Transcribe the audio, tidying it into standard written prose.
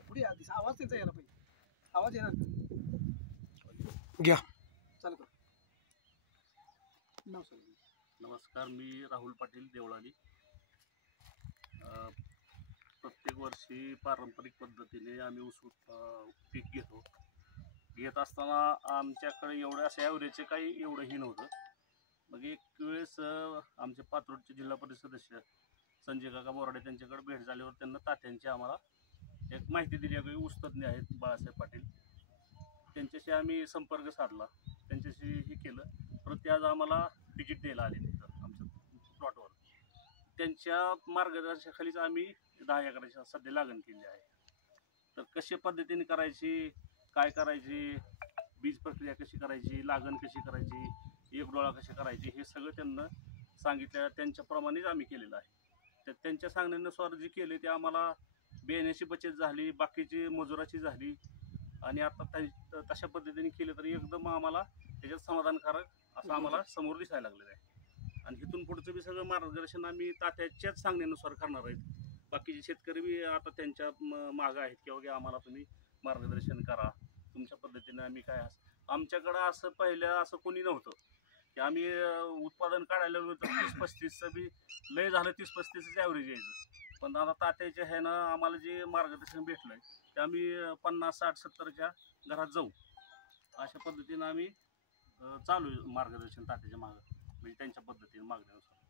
पुढे आवाज त्यांचा यायला पाहिजे. आवाज येणार घ्या. चालू कर. नाव सांग. नमस्कार, मी राहुल पाटील देवळाली. प्रत्येक वर्षी पारंपरिक पद्धतीने आम्ही ऊस पीक घेत असताना आमच्याकडे एवढे असे ॲव्हरेजचे काही एवढंही नव्हतं. मग एक वेळेस आमचे पात्रोडचे जिल्हा परिषद सदस्य संजय काका बोराडे त्यांच्याकडे भेट झाल्यावर त्यांना तात्यांची आम्हाला एक माहिती दिली. काही ऊस तज्ज्ञ आहेत बाळासाहेब पाटील, त्यांच्याशी आम्ही संपर्क साधला, त्यांच्याशी हे केलं. परत ते आज आम्हाला विजिट द्यायला आले तिथं आमच्या प्लॉटवर. त्यांच्या मार्गदर्शनाखालीच आम्ही 10 एकराची सध्या लागण केली आहे. तर कशा पद्धतीने करायची, काय करायची, बीज प्रक्रिया कशी करायची, लागण कशी करायची, एक डोळा कशी करायची, हे सगळं त्यांना सांगितलं. त्यांच्याप्रमाणेच आम्ही केलेलं आहे. तर त्यांच्या सांगण्यानुसार जे केले ते आम्हाला बियाण्याची बचत झाली, बाकीची मजुराची झाली. आणि आता तशा पद्धतीने केलं तर एकदम आम्हाला त्याच्यात समाधानकारक असं आम्हाला समोर दिसायला लागलेलं आहे. आणि इथून पुढचं बी सगळं मार्गदर्शन आम्ही तात्याच्याच सांगण्यानुसार करणार आहेत. बाकीचे शेतकरी बी आता त्यांच्या मागं आहेत किंवा आम्हाला तुम्ही मार्गदर्शन करा, तुमच्या पद्धतीने आम्ही काय. आमच्याकडं असं पहिलं असं कोणी नव्हतं की आम्ही उत्पादन काढायला गेलो तर 30-35चं बी लय झालं, 30-35चं ॲव्हरेज यायचं. पण आता तात्याच्या ह्यानं आम्हाला जे मार्गदर्शन भेटलं ते आम्ही 50-60-70च्या घरात जाऊ अशा पद्धतीनं आम्ही चालू मार्गदर्शन तात्याच्या मागं, म्हणजे त्यांच्या पद्धतीने मागण्यानुसार.